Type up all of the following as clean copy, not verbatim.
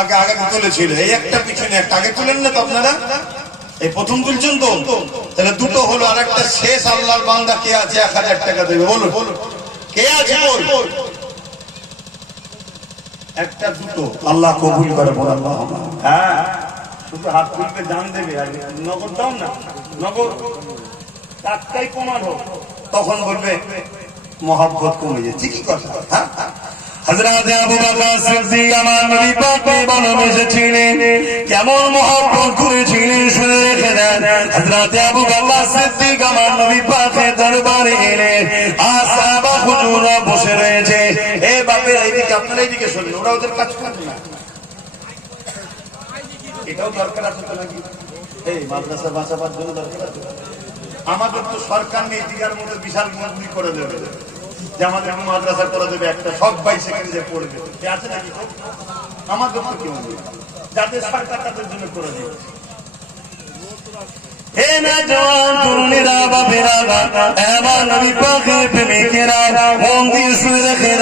আগে আগে তুলেছিল, এই একটা পিছনে একটা, আগে তুলেন না তো আপনারা, এই প্রথম তুলছেন তো, তাহলে দুটো হলো। আর একটা শেষ আল্লাহর বান্দা কে আছে 1000 টাকা দেবে, বলুন কে আছে? একটা দুটো আল্লাহ কবুল করে বলেন। হ্যাঁ, শুধু হাত তুলবে, জান দেবে, আর নগদ দাও না, নগদ টাটকাই প্রমাণ হোক, তখন বলবে মহব্বত কমে যাচ্ছে। কি কথা? হ্যাঁ, হযরত আবু বকর সিদ্দিক আমার নবী পাককে ভালোবেসেছিলেন, কেমন মহব্বত করেছিলেন শুনে রেখে দেন। হযরত আবু বকর সিদ্দিক আমার নবী পাকের দরবারে এলেন, আর সাহাবা হুজুররা বসে রয়েছে। এ বাপের এইদিকে, আপনারা এইদিকে শুনুন, ওরা ওদের কাজ করবে না, এটাও দরকার আছে তো নাকি? এই মাদ্রাসা বাঁচাবার জন্য দরকার আছে। আমাদের তো সরকার নেই দিঘার মধ্যে বিশাল মজবুরি করে দেবে যে আমাদের মাদ্রাসা করে দেবে একটা, সব 22 সেকেন্ডে পড়বে, আছে নাকি? আমাদের তো কেউ নেই, যাদের সরকার তাদের জন্য করে দেবে। হে না জওয়ান তরুণীরা, বাপেরা, এবার নবী পাকের প্রেমিকেরা, মন দিয়ে শুনে রেখে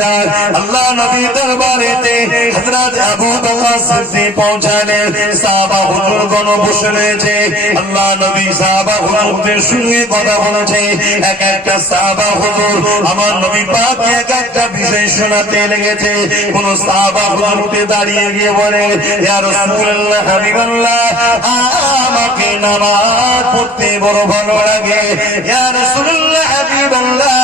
দেন, আল্লাহ নবী দরবারেতে হযরত আবু বকর সিদ্দিক পৌঁছালেন। সাহাবা হুজুরগণ বসে রয়েছে, আল্লাহ নবী সাহাবা হুজুরদের সঙ্গে কথা বলেছে। এক একটা সাহাবা হুজুর আমার নবী পাককে এক একটা বিষয় শোনাতে লেগেছে। কোন সাহাবা হুজুর উঠে দাঁড়িয়ে গিয়ে বলে, ইয়া রাসূলুল্লাহ, হাবিবাল্লাহ, আমাকে নামাজ পড়তে বড় ভালো লাগে। ইয়া রাসূলুল্লাহ, হাবিবাল্লাহ,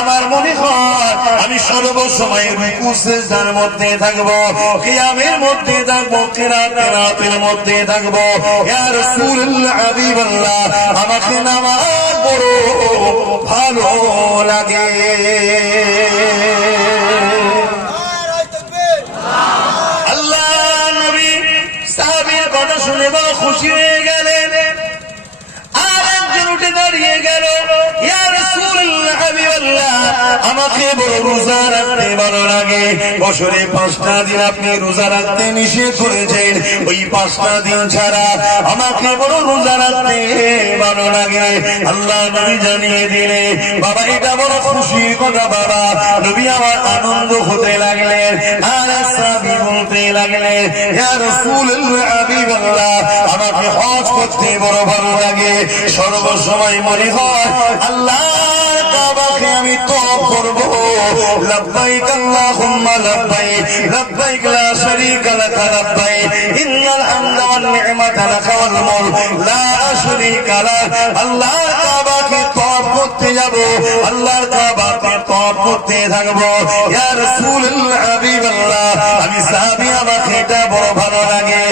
আমার মনে হয় আমি সর্বসময় রুকু সিজদার মধ্যে থাকবো, কিয়ামের মধ্যে থাকবো, কিরাতের মধ্যে থাকবো। ইয়া রাসূলুল্লাহ, হাবিবাল্লাহ, আমাকে নামাজ বড় ভালো লাগে। আল্লাহ নবী সাহাবীর কথা শুনে বড় খুশি হয়ে গেলেন। আর একজন উঠে দাঁড়িয়ে গেল, ইয়া রাসূলুল্লাহ, হাবিবাল্লাহ, আমাকে বড় রোজা রাখতে ভালো লাগে। বছরে 5টা দিন আপনি রোজা রাখতে নিষেধ করেছেন, ওই 5টা দিন ছাড়া আমাকে বড় রোজা রাখতে ভালো লাগে। আল্লাহ নবী জানিয়ে দিলে, বাবা এটা বড় খুশির কথা। বাবা নবী আমার আনন্দ হতে লাগলেন। আর সাহাবী বলতে লাগলেন, ইয়া রাসূলুল্লাহ, হাবিবাল্লাহ, আমাকে হজ করতে বড় ভালো লাগে। সর্বসময় মনে হয় আল্লাহর কাবাকে আমি তওয়াফ করব। লাব্বাইক আল্লাহুম্মা লাব্বাইক, লাব্বাইক লা শারীকা লাক লাব্বাইক, ইন্নাল হামদা ওয়ান নি'মাতা লাকা ওয়াল মুলক লা শারীকা লাক। আল্লাহর কাবাকে তওয়াফ করতে যাব, আল্লাহর কাবাকে তওয়াফ করতে থাকব। ইয়া রাসূলুল্লাহ, হাবিবাল্লাহ, আমি সাহাবী, আমাকে এটা বড় ভালো লাগে।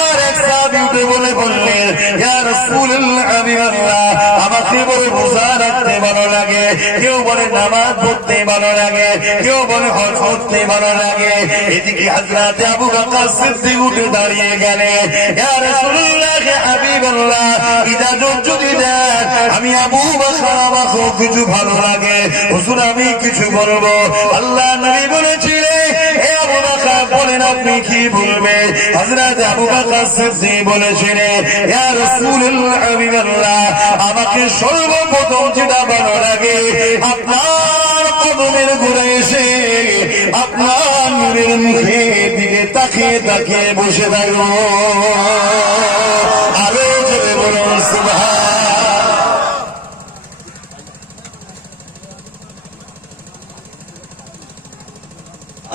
আর এক সাহাবী উঠে বললেন, ইয়া রাসূলুল্লাহ, হাবিবাল্লাহ, আমাকে বড় রোজা রাখতে ভালো লাগে। কেউ বলে নামাজ পড়তে ভালো লাগে, কেউ বলে হজ করতে ভালো লাগে। এদিকে হযরত আবু বকর সিদ্দিক উঠে দাঁড়িয়ে গেলেন, ইয়া রাসূলুল্লাহ, হাবিবাল্লাহ, ইজাজত যদি দেন আমি আবু বকর, আমাকে কিছু ভালো লাগে, হুজুর আমি কিছু বলবো। আল্লাহ নবী বলেছিলেন, হে আবু বকর, বলেন আপনি কি বলবেন? হযরত আবু বকর সিদ্দিক বলেছিলেন, ইয়া রাসূলুল্লাহ, হাবিবাল্লাহ, আমাকে সর্বপ্রথম যেটা ভালো লাগে, আপনার কদমের গোড়ায় এসে আপনার নূরের মুখের দিকে তাকিয়ে তাকিয়ে বসে থাকবো। আরো জোরে বলুন সুবহান।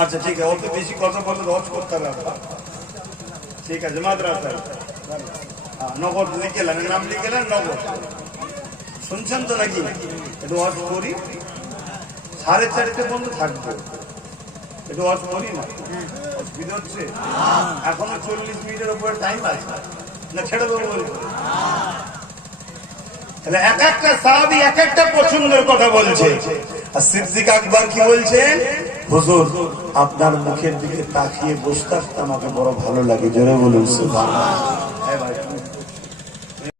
আচ্ছা ঠিক আছে, অত বেশি কথা বলে হজ করতে হবে। ঠিক আছে, মাদ্রাসা নগদ লিখেলেন, নাম লিখেলেন নগদ, শুনছেন তো নাকি? একটু হজ করি, 4:30 পর্যন্ত থাকবো, একটু হজ করি না, অসুবিধা হচ্ছে? এখনো 40 মিনিটের উপরে টাইম আছে না, ছেড়ে দেবো বলবো? তাহলে এক একটা সাহাবী এক একটা পছন্দের কথা বলছে। আর সিদ্দিক আকবর কি বলছে? হুজুর আপনার মুখের দিকে তাকিয়ে বসে থাকতে আমাকে বড় ভালো লাগে। জোরে বলুন সুবহানাল্লাহ।